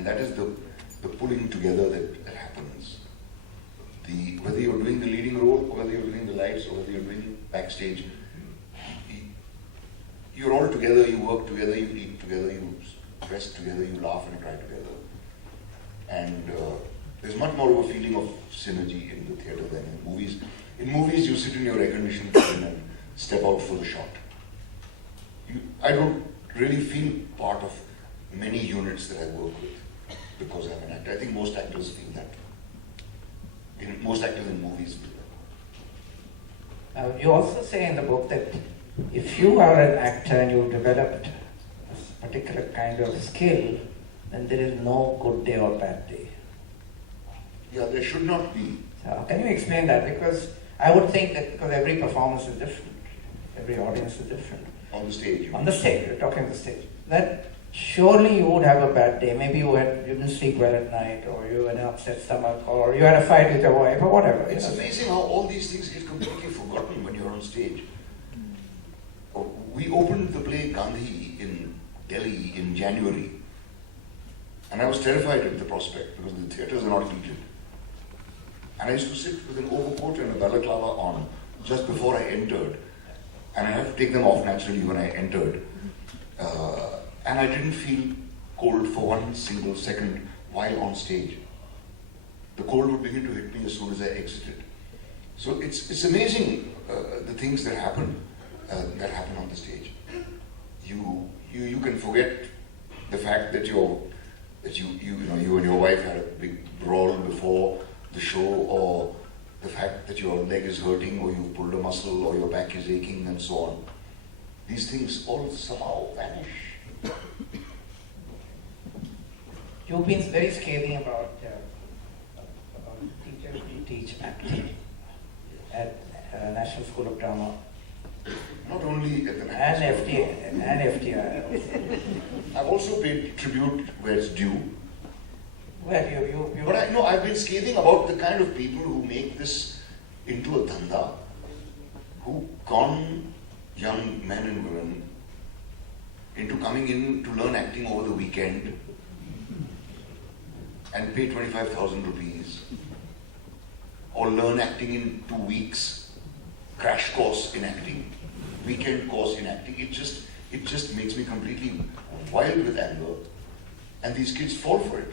and that is the pulling together that happens. Whether you're doing the leading role, or whether you're doing the lights, or whether you're doing backstage, you're all together, you work together, you eat together, you rest together, you laugh and cry together. And there's much more of a feeling of synergy in the theatre than in movies. In movies, you sit in your air-conditioned cabin and step out for the shot. I don't really feel part of many units that I work with because I'm an actor. I think most actors feel that. Most actors in movies feel that. You also say in the book that if you are an actor and you've developed a particular kind of skill, then there is no good day or bad day. Yeah, there should not be. So can you explain that? Because I would think that because every performance is different, every audience is different. On the stage? On the stage, you're talking the stage. That surely you would have a bad day. Maybe you didn't sleep well at night, or you had an upset stomach, or you had a fight with your wife, or whatever. It's amazing how all these things get completely forgotten when you're on stage. We opened the play Gandhi in Delhi in January, and I was terrified at the prospect because the theatres are not heated. And I used to sit with an overcoat and a balaclava on just before I entered, and I had to take them off naturally when I entered. And I didn't feel cold for one single second while on stage. The cold would begin to hit me as soon as I exited. So it's amazing the things that happen on the stage. You can forget the fact that you and your wife had a big brawl before the show, or the fact that your leg is hurting, or you've pulled a muscle, or your back is aching, and so on. These things all somehow vanish. You've been very scathing about teachers who teach acting at National School of Drama. Not only at the and FTI. I've also paid tribute where it's due. Well, But I've been scathing about the kind of people who make this into a dhanda, who con young men and women into coming in to learn acting over the weekend and pay 25,000 rupees, or learn acting in 2 weeks, crash course in acting, weekend course in acting. It just makes me completely wild with anger, and these kids fall for it.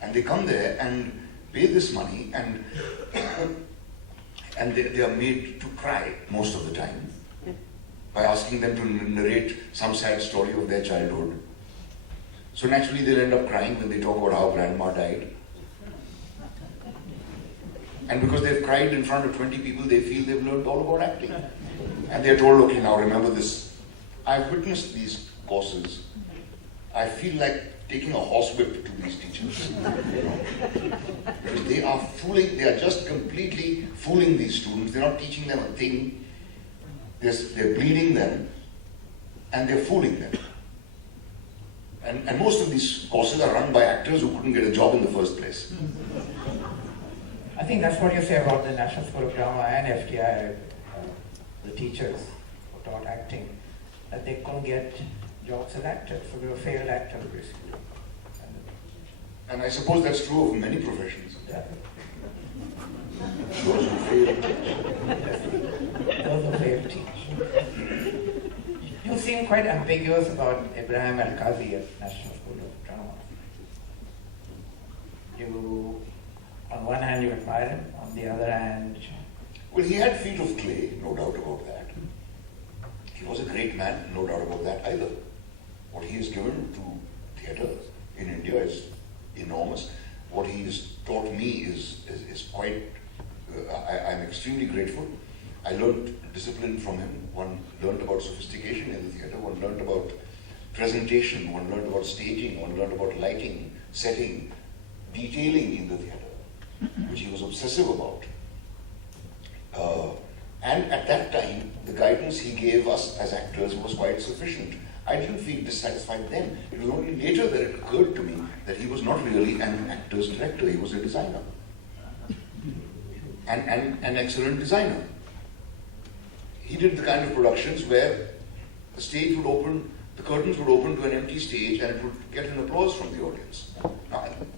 And they come there and pay this money, and they are made to cry most of the time by asking them to narrate some sad story of their childhood. So naturally they'll end up crying when they talk about how grandma died. And because they've cried in front of 20 people, they feel they've learned all about acting. And they're told, okay, now remember this. I've witnessed these courses. I feel like taking a horsewhip to these teachers. Because they are just completely fooling these students. They're not teaching them a thing. They're bleeding them, and they're fooling them. And most of these courses are run by actors who couldn't get a job in the first place. I think that's what you say about the National School of Drama and FTI, the teachers who taught acting, that they couldn't get jobs as actors, so they were failed actors basically. And I suppose that's true of many professions. Yeah. Those who fail Those who fail teach. You seem quite ambiguous about Ibrahim Al-Qazi at National School of Drama. You, on one hand, you admire him, on the other hand... Well, he had feet of clay, no doubt about that. He was a great man, no doubt about that either. What he has given to theatre in India is enormous. What he has taught me is quite... I'm extremely grateful. I learned discipline from him. One learned about sophistication in the theatre. One learned about presentation. One learned about staging. One learned about lighting, setting, detailing in the theatre, which he was obsessive about. And at that time, the guidance he gave us as actors was quite sufficient. I didn't feel dissatisfied then. It was only later that it occurred to me that he was not really an actor's director. He was a designer. And an excellent designer. He did the kind of productions where the stage would open the curtains would open to an empty stage and it would get an applause from the audience.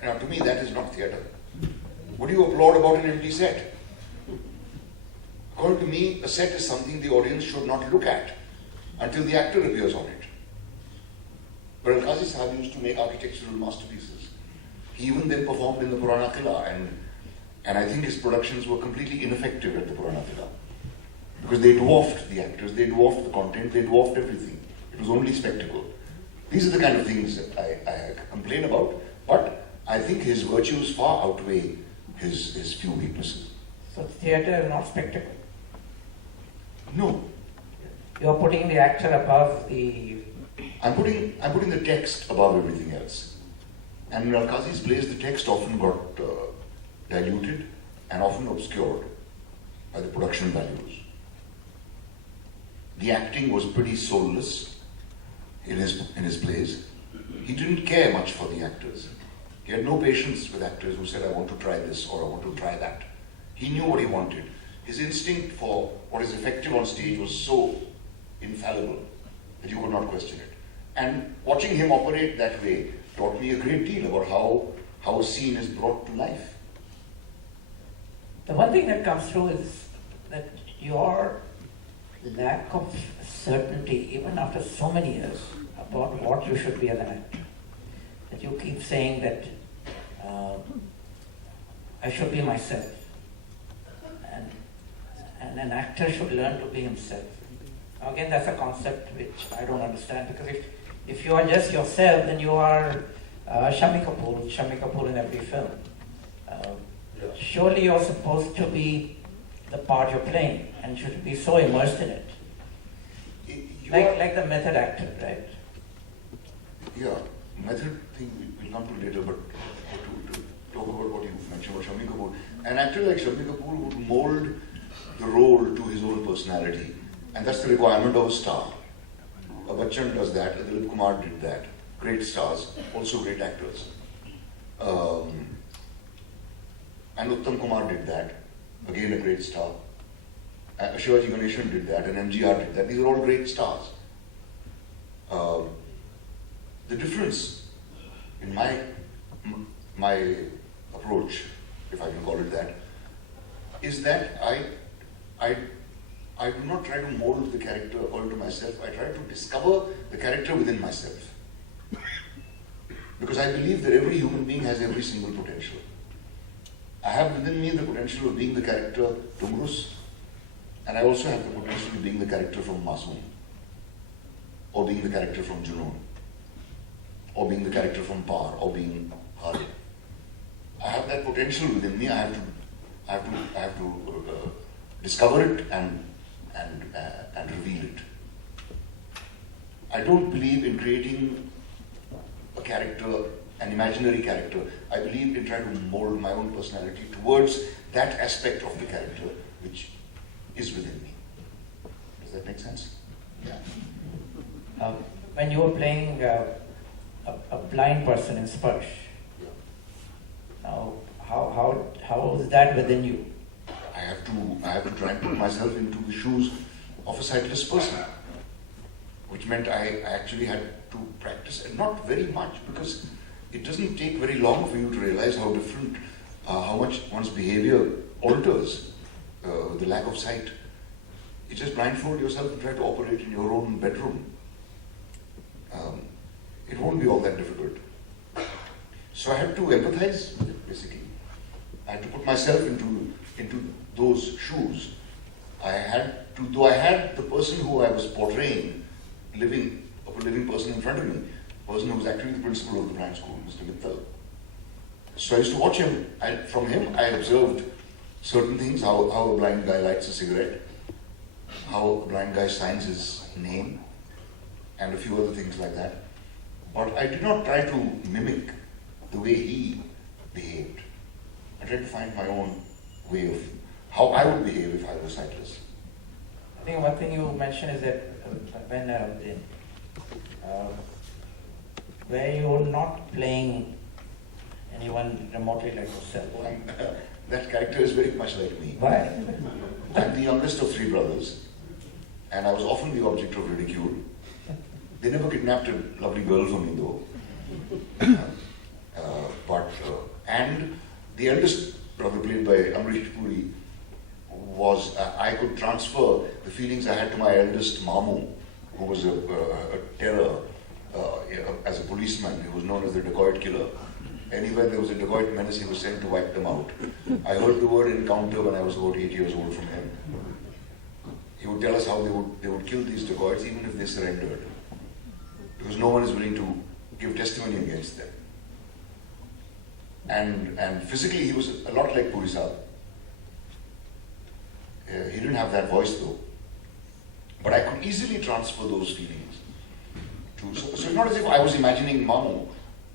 Now to me, that is not theatre. What do you applaud about an empty set? According to me, a set is something the audience should not look at until the actor appears on it. But Al-Qazi Sahib used to make architectural masterpieces. He even then performed in the Purana Qila, and I think his productions were completely ineffective at the Purana Qila. Because they dwarfed the actors, they dwarfed the content, they dwarfed everything. It was only spectacle. These are the kind of things that I complain about, but I think his virtues far outweigh his few weaknesses. So theatre is not spectacle. No. You're putting the actor above the... I'm putting the text above everything else. And in Al-Qazi's plays, the text often got diluted and often obscured by the production values. The acting was pretty soulless in his plays. He didn't care much for the actors. He had no patience with actors who said, I want to try this or I want to try that. He knew what he wanted. His instinct for what is effective on stage was so infallible that you could not question it. And watching him operate that way taught me a great deal about how a scene is brought to life. The one thing that comes through is that your lack of certainty, even after so many years, about what you should be as an actor. That you keep saying that I should be myself. And an actor should learn to be himself. Now again, that's a concept which I don't understand, because if you are just yourself, then you are Shami Kapoor in every film. Surely you're supposed to be the part you're playing and should be so immersed in it. Like the method actor, right? Yeah, method thing we'll come to later, but to talk about what you mentioned about Shami Kapoor. An actor like Shami Kapoor would mold the role to his own personality, and that's the requirement of a star. Bachchan does that, Dilip Kumar did that. Great stars, also great actors. And Uttam Kumar did that, again a great star. Shivaji Ganeshan did that, and MGR did that. These are all great stars. The difference in my approach, if I can call it that, is that I do not try to mold the character according to myself. I try to discover the character within myself. Because I believe that every human being has every single potential. I have within me the potential of being the character Tumrus, and I also have the potential of being the character from Masoom, or being the character from Junoon, or being the character from Par, or being Hari. I have that potential within me. I have to discover it and reveal it. I don't believe in creating a character, an imaginary character. I believe in trying to mold my own personality towards that aspect of the character which is within me. Does that make sense? Yeah. When you were playing a blind person in Sparsh, Yeah. now how is that within you? I have to try and put myself into the shoes of a sightless person, which meant I actually had to practice, and not very much, because it doesn't take very long for you to realize how different, how much one's behavior alters with the lack of sight. You just blindfold yourself and try to operate in your own bedroom. It won't be all that difficult. So I had to empathize with it, basically. I had to put myself into those shoes. Though I had the person who I was portraying, a living person in front of me, a person who was actually the principal of the blind school, Mr. Mittal. So I used to watch him. From him, I observed certain things, how a blind guy lights a cigarette, how a blind guy signs his name, and a few other things like that. But I did not try to mimic the way he behaved. I tried to find my own way of how I would behave if I was sightless. I think one thing you mentioned is that when where you're not playing anyone remotely like yourself. That character is very much like me. Why? I'm the youngest of three brothers, and I was often the object of ridicule They never kidnapped a lovely girl for me though. And the eldest brother, played by Amrish Puri, was I could transfer the feelings I had to my eldest Mamu, who was a terror as a policeman. He was known as the dacoit killer. Anywhere there was a dacoit menace, he was sent to wipe them out. I heard the word encounter when I was about 8 years old from him. He would tell us how they would kill these dacoits even if they surrendered, because no one is willing to give testimony against them. And physically he was a lot like Puri Saab. He didn't have that voice though. But I could easily transfer those feelings. So it's not as if I was imagining Mamu.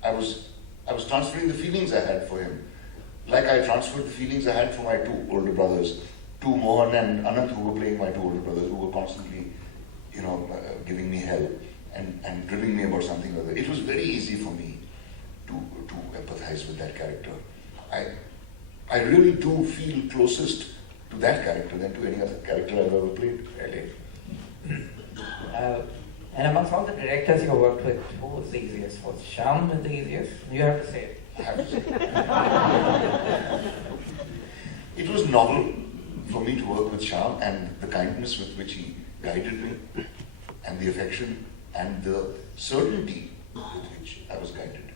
I was transferring the feelings I had for him. Like I transferred the feelings I had for my two older brothers, to Mohan and Anant, who were playing my two older brothers, who were constantly, giving me hell and drilling me about something or other. It was very easy for me to empathize with that character. I really do feel closest to that character than to any other character I've ever played, really. And amongst all the directors you worked with, who was the easiest? Was Shyam the easiest? You have to say it. I have to say it. It was novel for me to work with Shah, and the kindness with which he guided me, and the affection and the certainty with which I was guided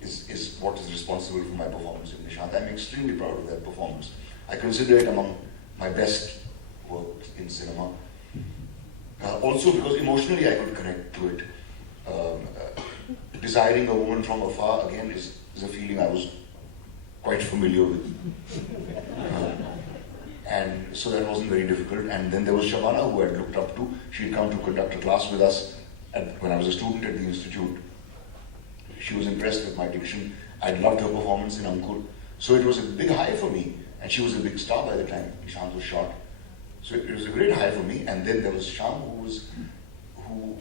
is what is responsible for my performance in Nishant. I'm extremely proud of that performance. I consider it among my best work in cinema. Also because emotionally I could connect to it. Desiring a woman from afar, again, is a feeling I was quite familiar with. And so that wasn't very difficult. And then there was Shabana, who I looked up to. She had come to conduct a class with us when I was a student at the institute. She was impressed with my diction. I loved her performance in Ankur. So it was a big high for me. And she was a big star by the time Nishant was shot. So it was a great high for me. And then there was Shyam, who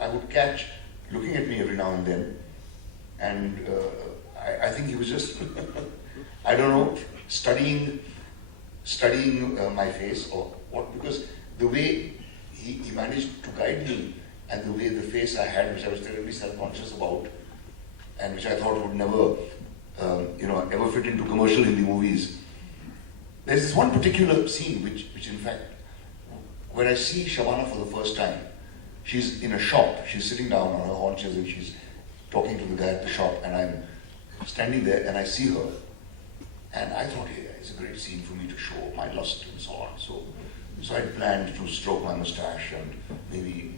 I would catch looking at me every now and then. And I think he was just, I don't know, studying my face or what, because the way he managed to guide me and the way the face I had, which I was terribly self-conscious about, and which I thought would never, ever fit into commercial Hindi movies. There's this one particular scene which in fact, when I see Shabana for the first time, she's in a shop, she's sitting down on her haunches and she's talking to the guy at the shop, and I'm standing there and I see her. And I thought, yeah, it's a great scene for me to show my lust and so on. So I planned to stroke my mustache and maybe,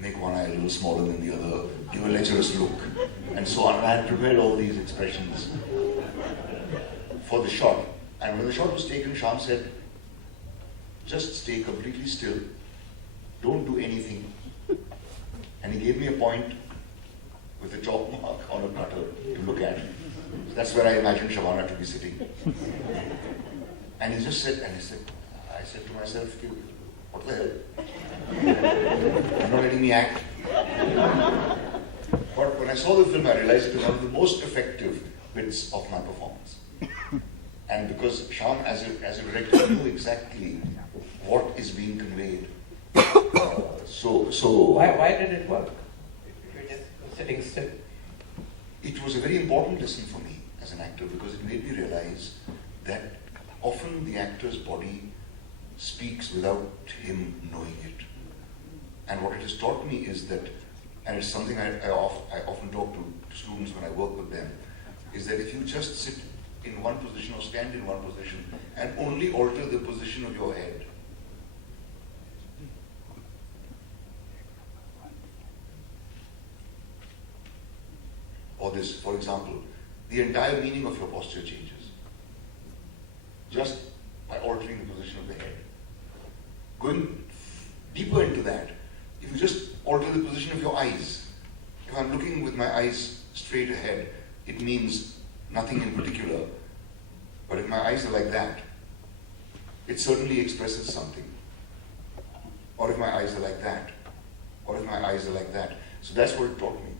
make one eye a little smaller than the other, give a lecherous look, and so on. And I had prepared all these expressions for the shot. And when the shot was taken, Shyam said, just stay completely still, don't do anything. And he gave me a point with a chalk mark on a cutter to look at. So that's where I imagined Shabana to be sitting. And he just said, I said to myself, what the hell? You're not letting me act. But when I saw the film, I realized it was one of the most effective bits of my performance. And because Shyam, as a director, knew exactly what is being conveyed. Why did it work? If you're just sitting still. It was a very important lesson for me as an actor, because it made me realize that often the actor's body speaks without him knowing it. And what it has taught me is that, and it's something I often talk to students when I work with them, is that if you just sit in one position or stand in one position and only alter the position of your head, or this, for example, the entire meaning of your posture changes just by altering the position of the head. Going deeper into that, if you just alter the position of your eyes, if I'm looking with my eyes straight ahead, it means nothing in particular. But if my eyes are like that, it certainly expresses something. Or if my eyes are like that, or if my eyes are like that. So that's what it taught me.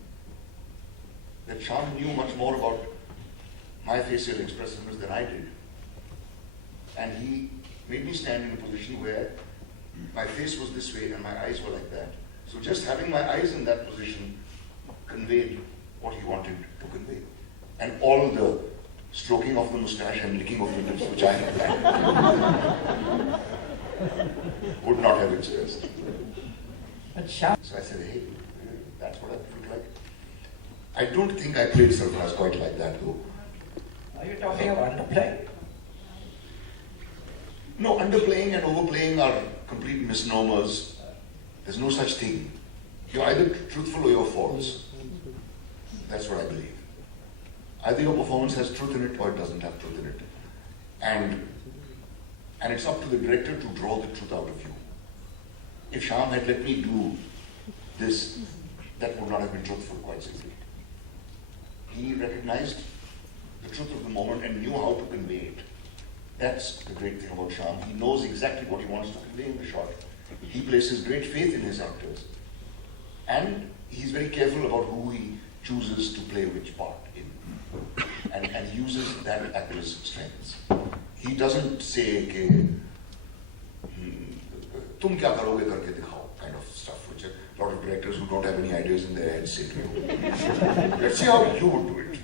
That Shyam knew much more about my facial expressiveness than I did. And he made me stand in a position where my face was this way and my eyes were like that. So just having my eyes in that position conveyed what he wanted to convey. And all the stroking of the mustache and licking of the lips which I had planned would not have expressed. But Shah, So I said, hey, that's what I look like. I don't think I played Sarfraz quite like that though. are you talking of underplay? No, underplaying and overplaying are complete misnomers. There's no such thing. You're either truthful or you're false. That's what I believe. Either your performance has truth in it or it doesn't have truth in it. And it's up to the director to draw the truth out of you. If Shyam had let me do this, that would not have been truthful, quite simply. He recognized the truth of the moment and knew how to convey it. That's the great thing about Shyam. He knows exactly what he wants to convey in the shot. He places great faith in his actors. And he's very careful about who he chooses to play which part in. And he uses that actor's strengths. He doesn't say, tum kya karoge karke dikhao, kind of stuff, which a lot of directors who don't have any ideas in their heads say to you. Let's see how you would do it.